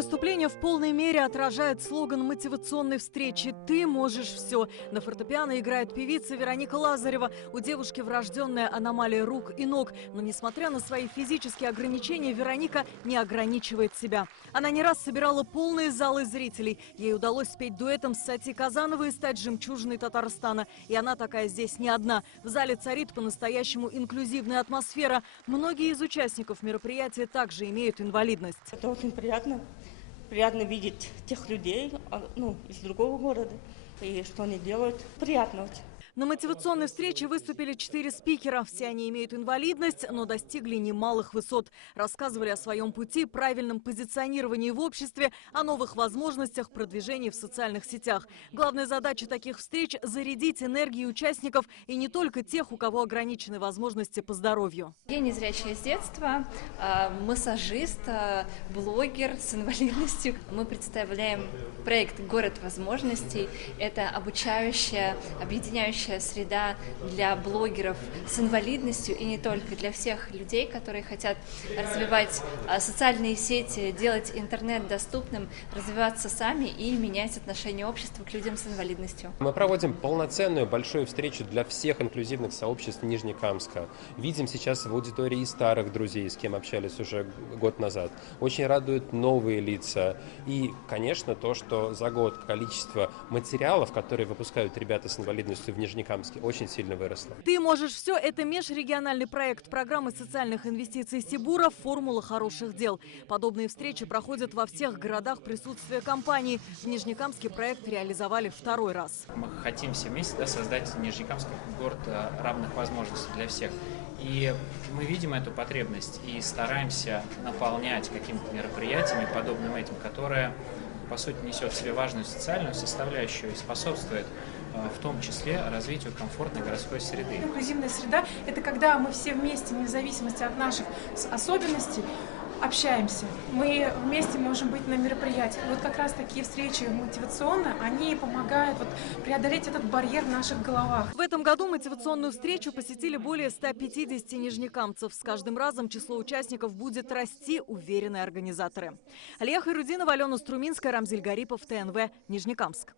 выступление в полной мере отражает слоган мотивационной встречи «Ты можешь все». На фортепиано играет певица Вероника Лазарева. У девушки врожденная аномалия рук и ног. Но несмотря на свои физические ограничения, Вероника не ограничивает себя. Она не раз собирала полные залы зрителей. Ей удалось спеть дуэтом с Сати Казановой и стать жемчужиной Татарстана. И она такая здесь не одна. В зале царит по-настоящему инклюзивная атмосфера. Многие из участников мероприятия также имеют инвалидность. Это очень приятно. Приятно видеть тех людей, из другого города, и что они делают. Приятно очень. На мотивационной встрече выступили 4 спикера. Все они имеют инвалидность, но достигли немалых высот. Рассказывали о своем пути, правильном позиционировании в обществе, о новых возможностях продвижения в социальных сетях. Главная задача таких встреч – зарядить энергией участников, и не только тех, у кого ограничены возможности по здоровью. Я незрячая с детства, массажист, блогер с инвалидностью. Мы представляем проект «Город возможностей». Это обучающая, объединяющая среда для блогеров с инвалидностью и не только, для всех людей, которые хотят развивать социальные сети, делать интернет доступным, развиваться сами и менять отношение общества к людям с инвалидностью. Мы проводим полноценную большую встречу для всех инклюзивных сообществ Нижнекамска. Видим сейчас в аудитории и старых друзей, с кем общались уже год назад. Очень радуют новые лица. И, конечно, то, что за год количество материалов, которые выпускают ребята с инвалидностью в Нижнекамске, очень сильно выросло. «Ты можешь все» – это межрегиональный проект программы социальных инвестиций Сибура «Формула хороших дел». Подобные встречи проходят во всех городах присутствия компании. В Нижнекамске проект реализовали второй раз. Мы хотим все вместе создать Нижнекамск город равных возможностей для всех. И мы видим эту потребность и стараемся наполнять какими-то мероприятиями, подобным этим, которые, по сути, несет в себе важную социальную составляющую и способствует в том числе развитию комфортной городской среды. Инклюзивная среда – это когда мы все вместе, вне зависимости от наших особенностей, общаемся. Мы вместе можем быть на мероприятии. Вот как раз такие встречи мотивационно, они помогают преодолеть этот барьер в наших головах. В этом году мотивационную встречу посетили более 150 нижнекамцев. С каждым разом число участников будет расти, уверены организаторы. Алия Хайрудинова, Алена Струминская, Рамзиль Гарипов, ТНВ, Нижнекамск.